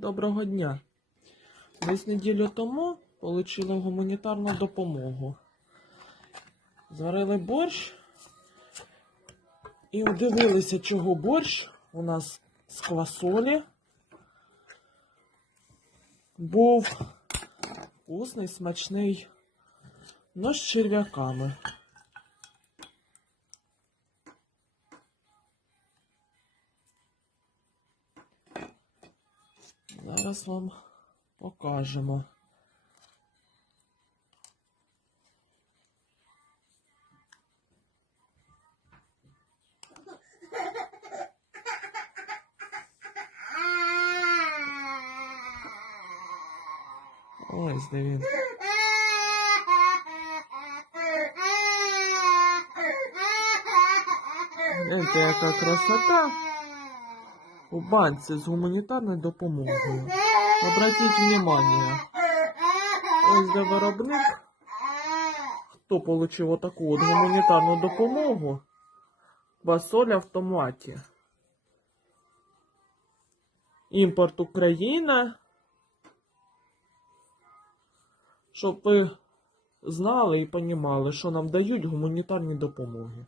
Доброго дня. Десь неділю тому отримали гуманітарну допомогу. Зварили борщ і дивилися, чого борщ у нас з квасолі. Був вкусний, смачний, но з черв'яками. Зараз вам покажемо. Ось де він. Гляньте, яка красота у банці з гуманітарною допомогою. Обратіть внимание. Ось де виробник. Хто отримав отаку от гуманітарну допомогу? Басоля в томаті. Імпорт Україна. Щоб ви знали і понімали, що нам дають гуманітарні допомоги.